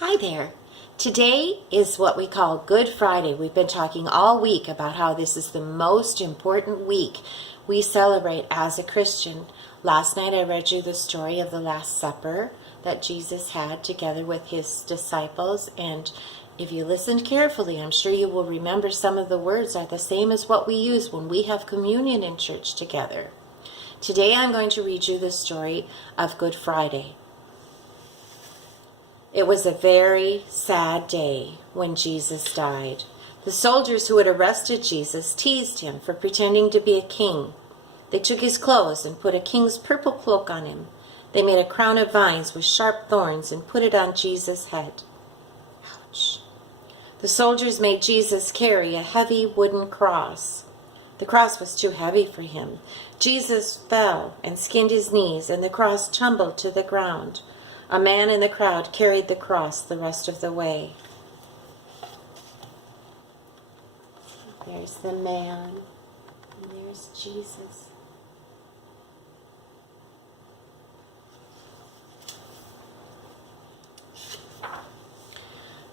Hi there. Today is what we call Good Friday. We've been talking all week about how this is the most important week we celebrate as a Christian. Last night I read you the story of the Last Supper that Jesus had together with his disciples, and if you listened carefully, I'm sure you will remember some of the words are the same as what we use when we have communion in church together. Today I'm going to read you the story of Good Friday. It was a very sad day when Jesus died. The soldiers who had arrested Jesus teased him for pretending to be a king. They took his clothes and put a king's purple cloak on him. They made a crown of vines with sharp thorns and put it on Jesus' head. Ouch. The soldiers made Jesus carry a heavy wooden cross. The cross was too heavy for him. Jesus fell and skinned his knees, and the cross tumbled to the ground. A man in the crowd carried the cross the rest of the way. There's the man, and there's Jesus.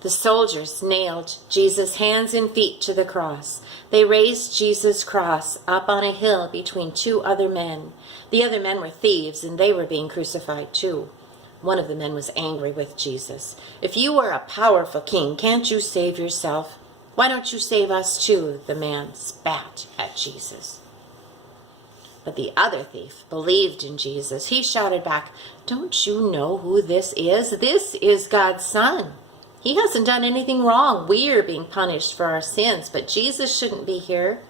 The soldiers nailed Jesus' hands and feet to the cross. They raised Jesus' cross up on a hill between two other men. The other men were thieves, and they were being crucified too. One of the men was angry with Jesus. "If you are a powerful king, can't you save yourself? Why don't you save us too?" the man spat at Jesus. But the other thief believed in Jesus. He shouted back, "Don't you know who this is? This is God's Son. He hasn't done anything wrong. We're being punished for our sins, but Jesus shouldn't be here."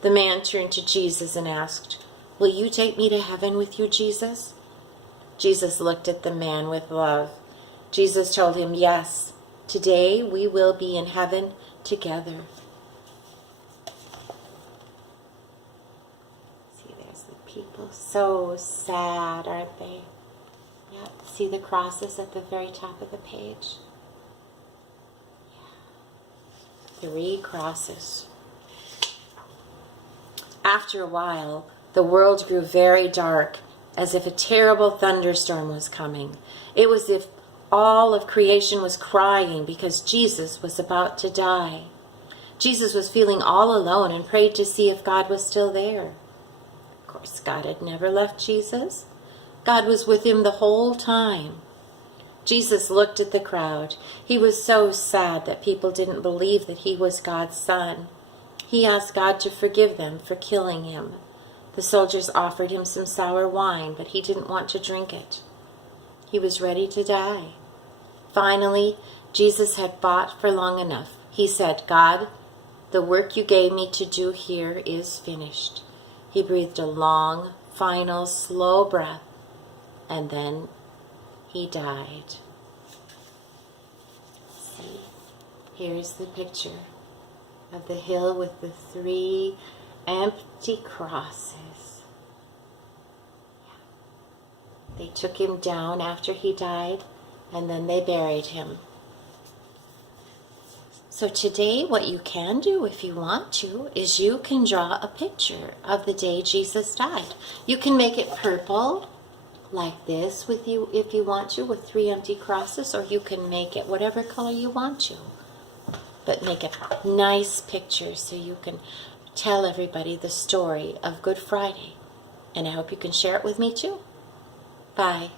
The man turned to Jesus and asked, "Will you take me to heaven with you, Jesus?" Jesus looked at the man with love. Jesus told him, "Yes, today we will be in heaven together." See, there's the people. So sad, aren't they? Yeah, see the crosses at the very top of the page? Yeah. 3 crosses. After a while, the world grew very dark, as if a terrible thunderstorm was coming. It was as if all of creation was crying because Jesus was about to die. Jesus was feeling all alone and prayed to see if God was still there. Of course, God had never left Jesus. God was with him the whole time. Jesus looked at the crowd. He was so sad that people didn't believe that he was God's son. He asked God to forgive them for killing him. The soldiers offered him some sour wine, but he didn't want to drink it. He was ready to die. Finally, Jesus had fought for long enough. He said, "God, the work you gave me to do here is finished." He breathed a long, final, slow breath, and then he died. See, here's the picture of the hill with the 3 empty crosses. They took him down after he died, and then they buried him. So today, what you can do if you want to is you can draw a picture of the day Jesus died. You can make it purple like this with you if you want to, with 3 empty crosses, or you can make it whatever color you want to. But make a nice picture so you can tell everybody the story of Good Friday. And I hope you can share it with me too. Bye.